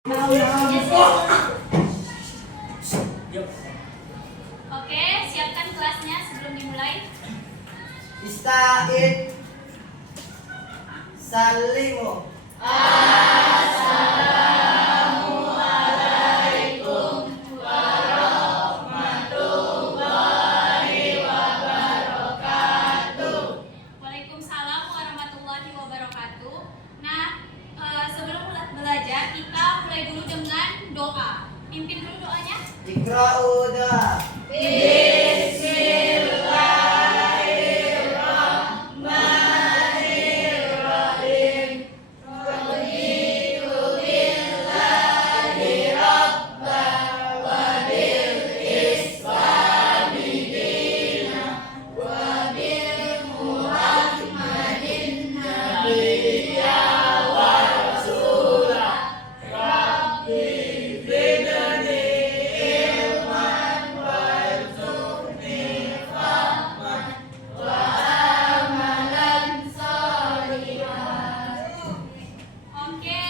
Oke, siapkan kelasnya sebelum dimulai. Ista'id Salimu. Assalamualaikum warahmatullahi wabarakatuh. Waalaikumsalam warahmatullahi wabarakatuh. Nah, sebelum belajar kita mulai dulu dengan doa. Pimpin dulu doanya. Iqra'u doa. Oke.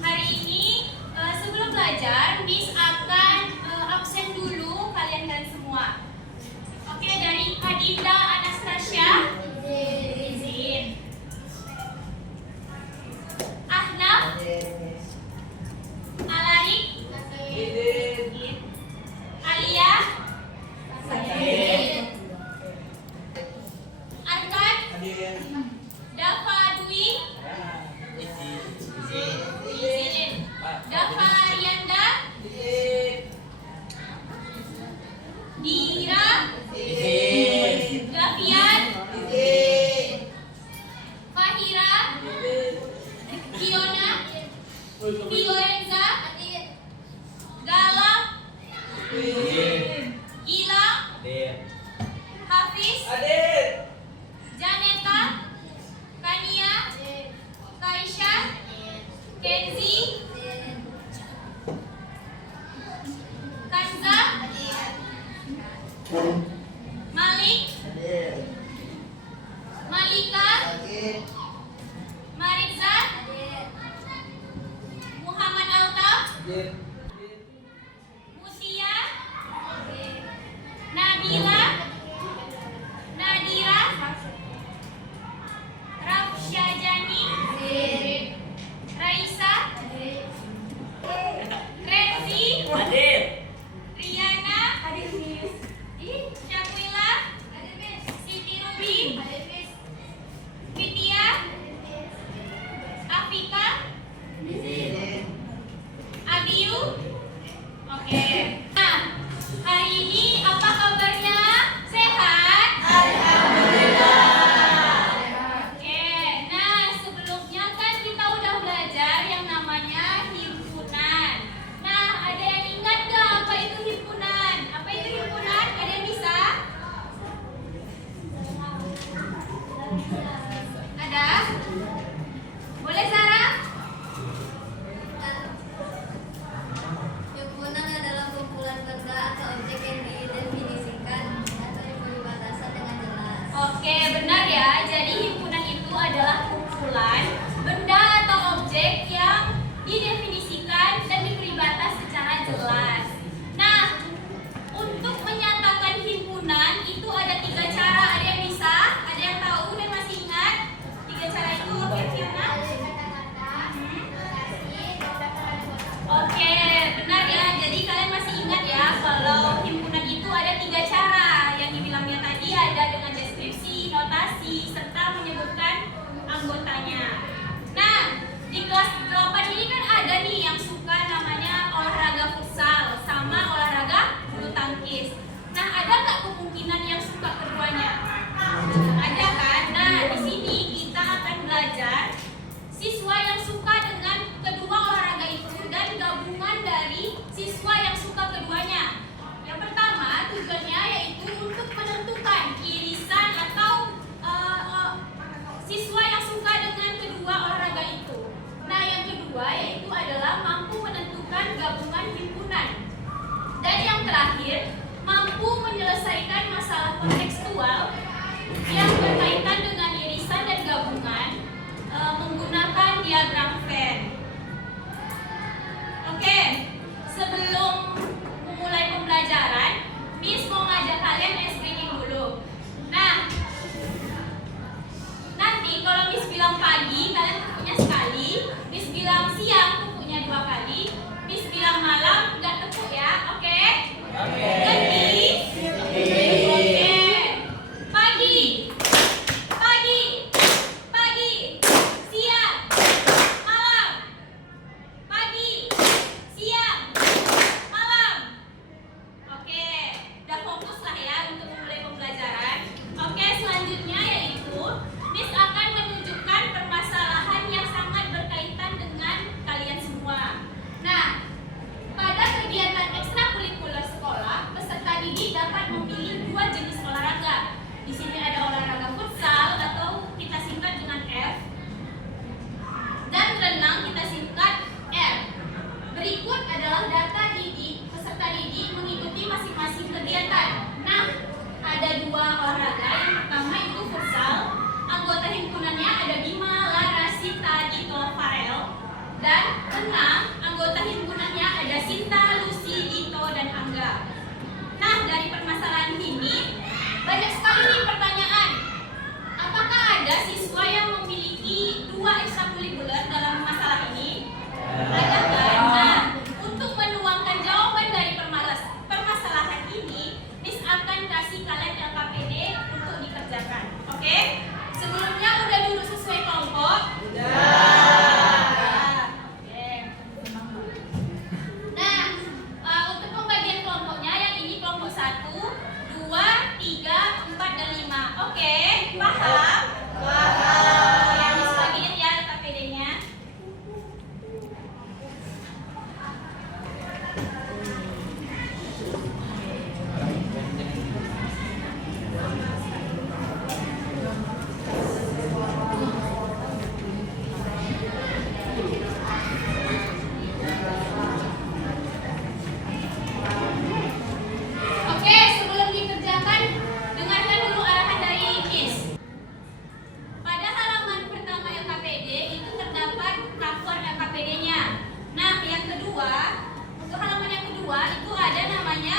Hari ini sebelum belajar, Miss akan absen dulu kalian semua. Oke, dari Adinda Anastasia. Izin. Ahnaf. Alarik. Izin. Alia. Arkan. Dafa Dwi. Izin. Dafa Arianda. Dira. Gafian. Fahira. Kiona. Fiorenza. Galang. Gilang. Hafiz. Janeta. Kania. Kaisha. Kenzi. Kanza. Malik. Malika. Mariza. Muhammad Altaf. Mutia. Nabila. Nadira. Rafsyajani. Raisa. Rezi. Riana. Syakwila. Siti Rubi. Vidya. Afika. Abiu. Oke. Nah, hari ini apa kabarnya? Sehat? Oke. Nah, sebelumnya kan kita udah belajar yang namanya himpunan. Nah, ada yang ingat gak apa itu himpunan? Apa itu himpunan? Ada yang bisa? Ada? Boleh Sarah? Himpunan adalah kumpulan benda atau objek yang didefinisikan atau diberi batasan dengan jelas. Oke, benar ya. Jadi himpunan itu adalah kumpulan benda atau objek yang didefinisikan dan diberi batas secara jelas. Nah, untuk menyatakan himpunan itu ada 3 cara. Ada yang bisa? Ada yang tahu dan masih ingat? 3 cara itu apa Fiona? Oke, benar ya. Jadi kalian masih ingat ya kalau himpunan itu ada 3 cara. Yang dibilangnya tadi ada dengan deskripsi, notasi, serta menyebutkan anggotanya. Nah, di kelas 8 ini kan ada nih yang suka namanya olahraga futsal sama olahraga bulu tangkis. Nah, ada nggak kemungkinan yang suka keduanya? Ada kan? Nah, di sini kita akan belajar siswa yang suka dengan kedua olahraga itu dan gabungan dari siswa yang suka keduanya. Yang pertama tujuannya yaitu untuk menentukan irisan atau siswa yang suka dengan kedua olahraga itu. Nah, yang kedua yaitu adalah mampu menentukan gabungan himpunan. Dan yang terakhir, mampu menyelesaikan masalah kontekstual yang berkaitan dengan irisan dan gabungan menggunakan diagram Venn. Ngerti? Oke. Pagi. Pagi. Pagi. Siang. Malam. Pagi. Siang. Malam. Oke. Udah fokus lah ya untuk memulai pembelajaran. Oke, selanjutnya yaitu Miss akan menunjukkan permasalahan yang sangat berkaitan dengan kalian semua. Nah, pada kegiatan ekstrakurikuler sekolah, peserta didik dapat memilih dua jenis olahraga. Di sini ada olahraga futsal atau kita singkat dengan F, dan renang kita singkat R. Berikut adalah data didik peserta didik mengikuti masing-masing kegiatan. Nah, ada dua olahraga. Yang pertama itu futsal. Anggota himpunannya ada Bima, Lara, Sita, Dito, Farel. Dan renang, anggota himpunannya ada Sinta, Lucy, Dito, dan Angga. Nah, dari permasalahan ini banyak sekali nih pertanyaan. Apakah ada siswa yang memiliki dua ekstrakurikuler dalam masalah ini? Ada kan? Nah, untuk menuangkan jawaban dari permasalahan ini, Miss akan kasih kalian LKPD untuk dikerjakan. Oke? Sebelumnya udah duduk sesuai kelompok? Oke. Nah, untuk pembagian kelompoknya yang ini kelompok 1, 2, 3, 4, dan 5. Oke, paham? Paham. Ya, Miss bagiin ya LKPD-nya. Oke, sebelum dikerjakan, dengarkan dulu arahan dari Miss. Pada halaman pertama LKPD itu terdapat cover LKPD-nya. Nah, yang kedua, untuk halaman yang kedua itu ada namanya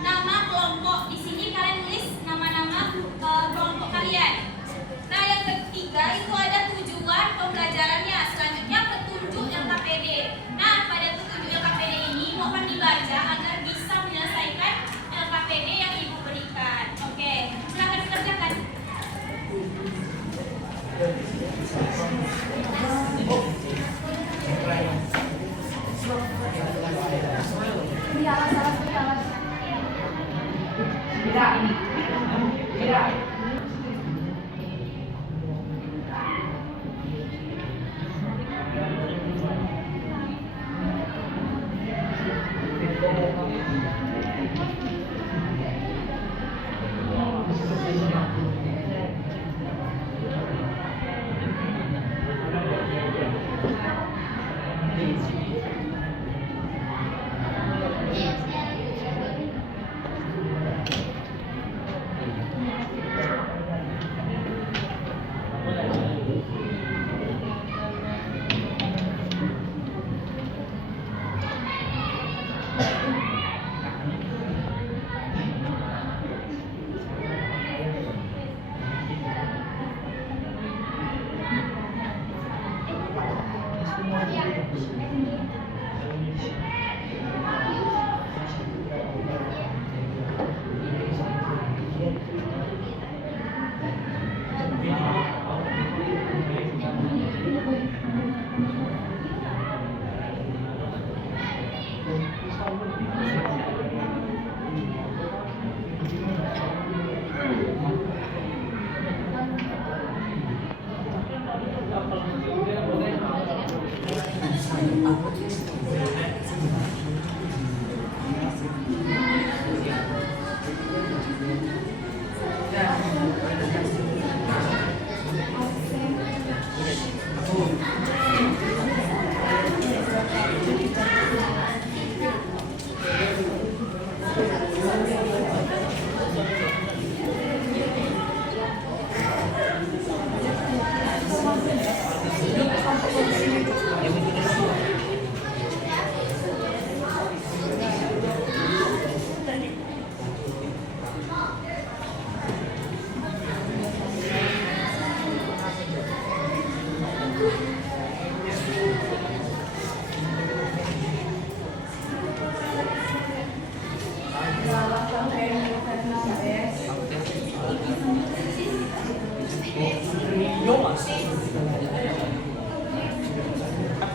nama kelompok. Di sini kalian tulis nama-nama kelompok kalian. Nah, yang ketiga itu ada tujuan pembelajarannya. Selanjutnya petunjuk LKPD. Nah, pada petunjuk LKPD ini mohon dibaca agar bisa menyelesaikan LKPD yang Ibu berikan. Oke, silakan dikerjakan.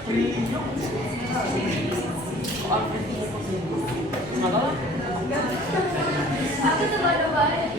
Aku tuh baru-baru.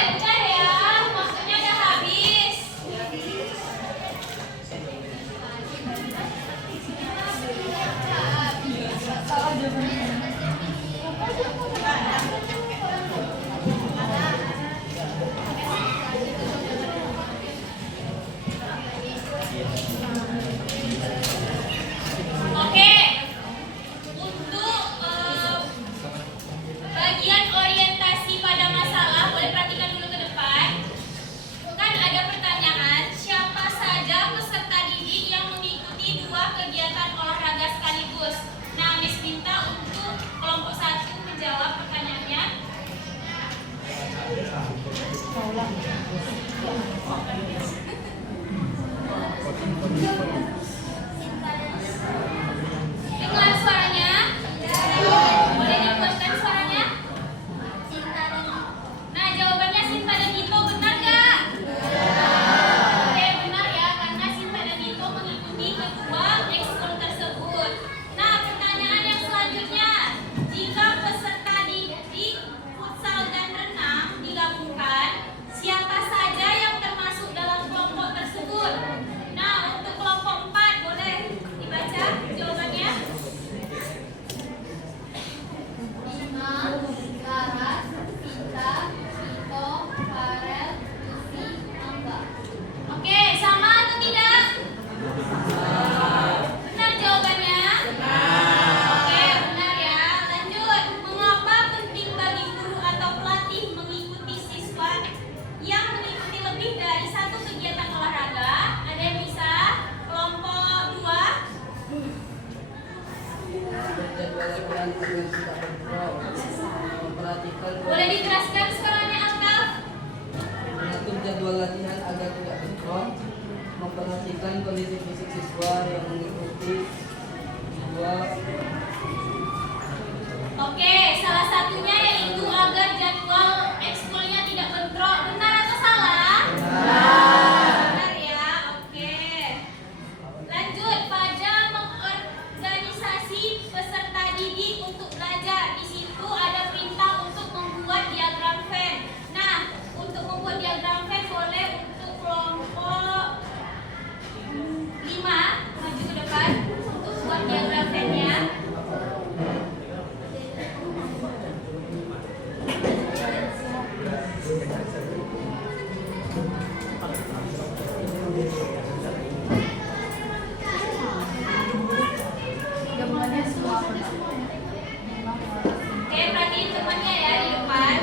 Udah ya, waktunya udah habis. Oke, untuk bagian orientasi pada masalah, boleh perhatikan dulu ke depan. Kan ada pertanyaan, siapa saja peserta didik yang mengikuti 2 kegiatan olahraga sekaligus? Nah, Miss minta untuk kelompok 1 menjawab pertanyaannya. Dengar suaranya? Boleh dikuatkan suaranya? Cinta Boleh dijelaskan skalanya, Altaf? Mengatur jadwal latihan agar tidak bentrok, memperhatikan kondisi fisik siswa yang mengikuti dua. Oke, salah satunya yaitu agar jadwal ekskulnya tidak bentrok. Benar atau salah? Benar ya, oke. Lanjut, pada mengorganisasi peserta didik untuk belajar. Di situ ada perintah untuk membuat diagram Venn. Nah, untuk membuat diagram Venn boleh untuk kelompok 5 maju ke depan untuk buat diagram Venn-nya. Oke, perhatiin temannya ya di depan.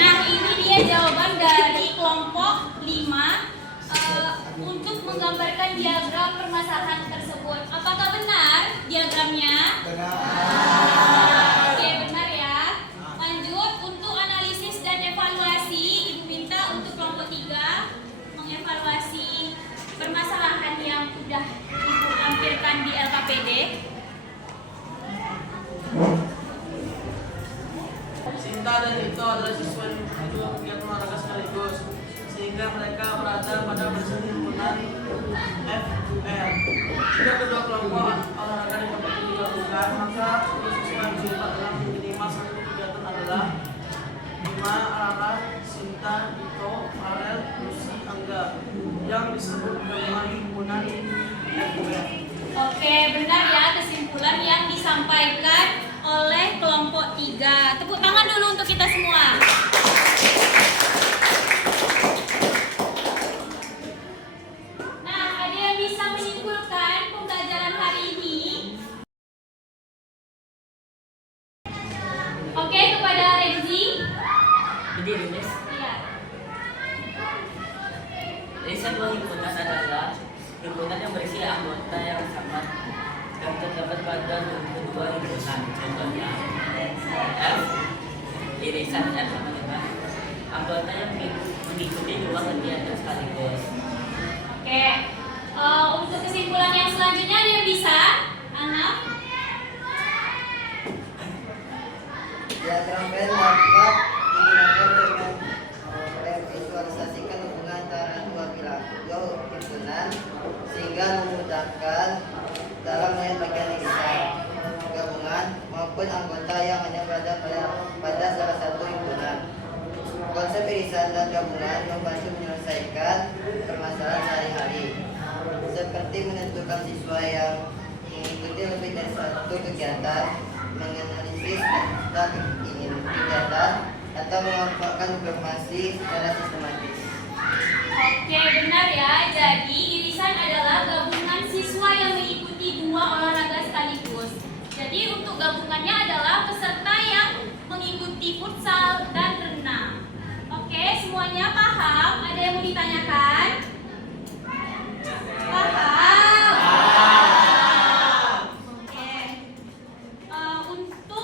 Nah, ini dia jawaban dari kelompok 5 untuk menggambarkan diagram permasalahan tersebut. Apakah benar diagramnya? Oke, benar ya. Lanjut, untuk analisis dan evaluasi, Ibu minta untuk kelompok 3 mengevaluasi permasalahan yang sudah Ibu tampilkan di LKPD. Sinta dan Dito adalah siswa yang kedua kegiatan olahraga sekaligus, sehingga mereka berada pada prinsip himpunan FR. Jika kedua kelompok olahraga dapat digabungkan, maka seluruh siswa yang terlibat dalam minimal satu kegiatan adalah 5 Rara, Sinta, Dito, Farel, Lucy, Angga, yang disebut gabungan himpunan FR. Oke, benar ya kesimpulan yang disampaikan oleh kelompok 3. Tepuk tangan dulu untuk kita semua. Nah, ada yang bisa menyimpulkan pembelajaran hari ini? Oke, kepada Renzi. Jadi Rilis, Iya. sebuah himpunan adalah himpunan yang berisi anggota yang sama dan terdapat pada kedua himpunan. Contohnya F, irisan F sama dengan anggota yang mengikuti dua kegiatan sekaligus. Oke. Untuk kesimpulan yang selanjutnya ada yang bisa? Anak? Diagram Venn dapat digunakan dengan memvisualisasikan hubungan antara dua himpunan sehingga memudahkan dalam melihat bagian irisan gabungan maupun anggota yang hanya berada pada salah satu himpunan. Konsep irisan dan gabungan membantu menyelesaikan permasalahan sehari-hari, seperti menentukan siswa yang mengikuti lebih dari satu kegiatan, menganalisis data kegiatan, atau mengumpulkan informasi secara sistematis. Oke, benar ya. Jadi irisan adalah gabungan siswa yang mengikuti dua olahraga sekaligus. Jadi untuk gabungannya adalah peserta yang mengikuti futsal dan renang. Oke, semuanya paham? Ada yang mau ditanyakan? Paham? Oke. Untuk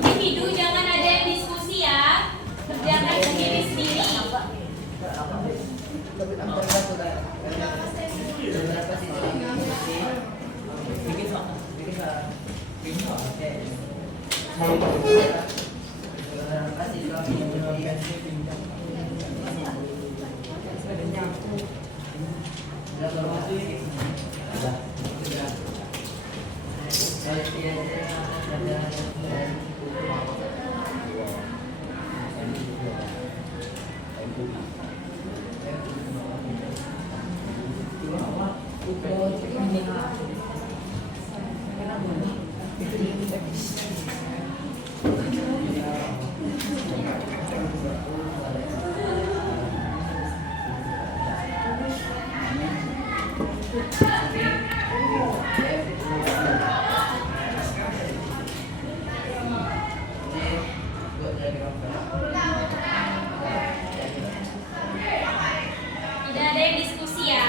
Individu jangan ada yang diskusi ya. Kerjakan sendiri-sendiri. Tidak ada yang diskusi ya.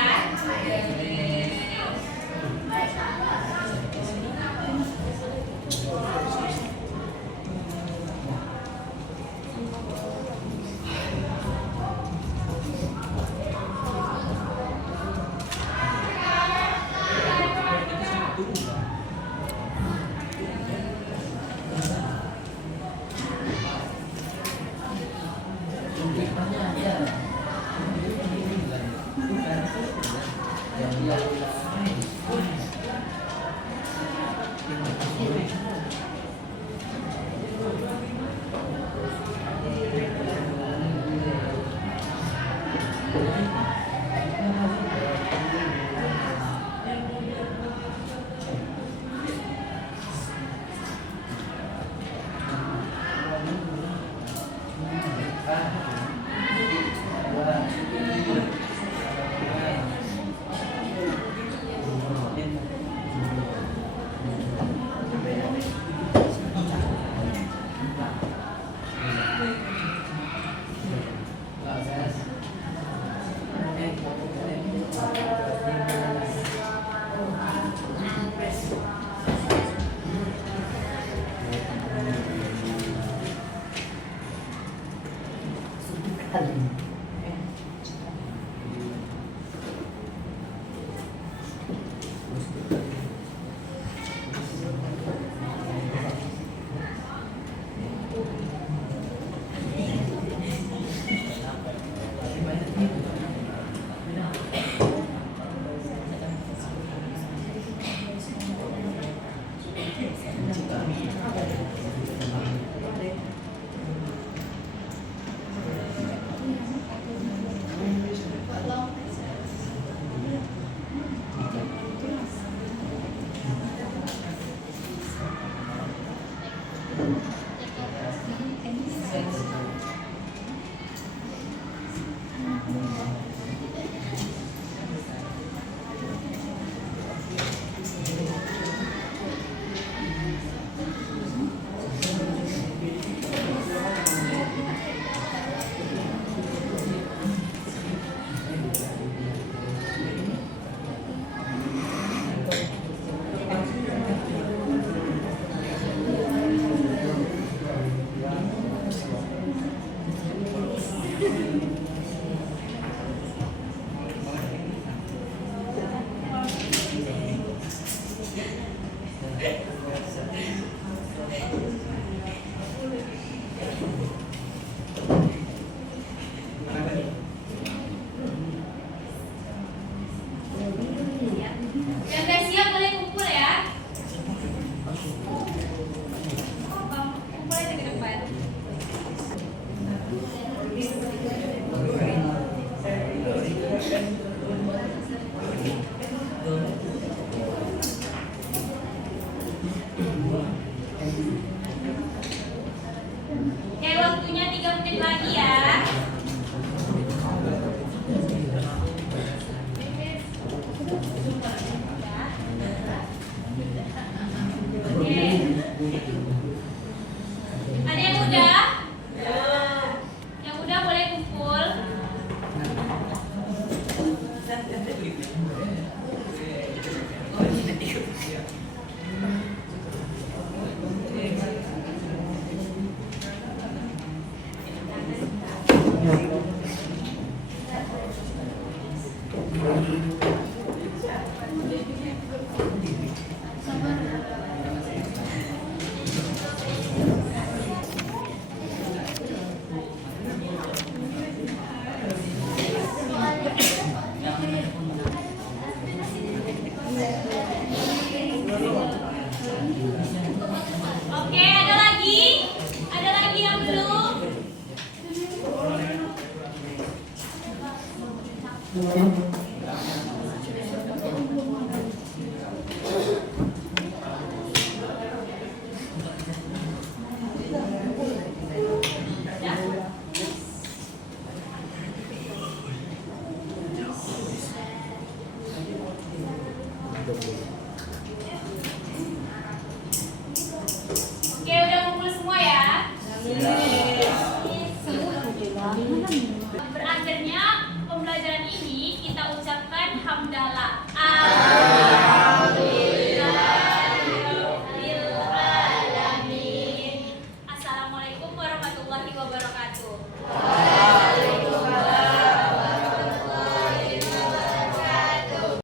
Yang gak siap boleh kumpul ya. Kumpul aja ke depan. Oke, waktunya 3 menit lagi ya. Oke, udah ngumpul semua ya? Sudah.